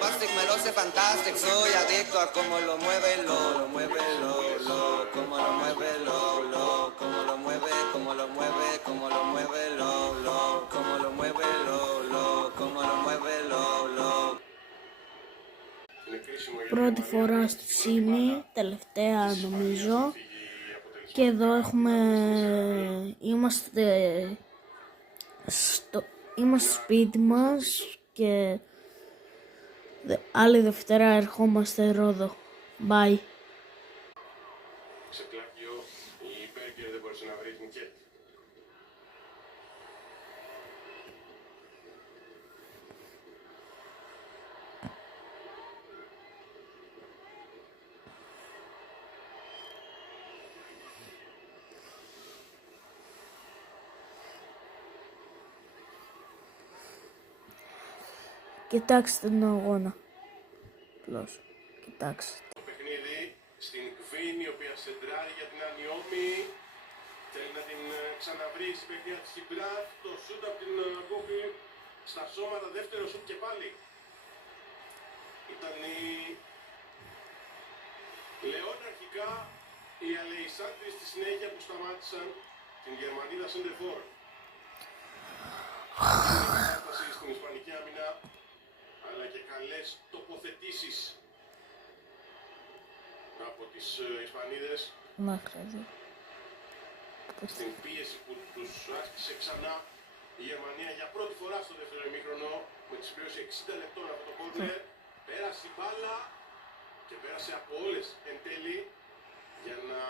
bombastic, me lo hace fantastic. Soy adicto a cómo lo mueve, lo mueve, cómo lo mueve, cómo lo mueve, cómo lo mueve, cómo lo mueve, cómo lo mueve, cómo lo mueve, Πρώτη φορά στο Σίμι, τελευταία νομίζω. Και εδώ είμαστε στο σπίτι μας και άλλη Δευτέρα ερχόμαστε Ρόδο. Bye. Σε πλάκιο η Μπέργκερ δεν μπορούσε να βρει την Κέτ. Κοιτάξτε τον αγώνα. Απλώς. Κοιτάξτε. Το παιχνίδι στην Κβίν, η οποία σεντράρει για την Ανιόμη. Θέλει να την ξαναβρει στην παιχνίδια της Ιμπράθ. Το σούτ από την Γκόφη στα σώματα, δεύτερο σούτ και πάλι. Ήταν η Λεόν αρχικά, οι Αλεϊσάντροι στη συνέχεια που σταμάτησαν την Γερμανίδα Σεντερφόρ. Κατάσταση στην Ισπανική άμυνα, αλλά και καλές τοποθετήσεις από τις Ισπανίδες στην πίεση που τους άσκησε ξανά η Γερμανία για πρώτη φορά στο δεύτερο ημίχρονο, με τη συμπλήρωση 60 λεπτών από το κόρνερ. Πέρασε η μπάλα και πέρασε από όλες εν τέλει για να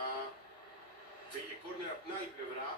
φύγει κόρνερ από την άλλη πλευρά.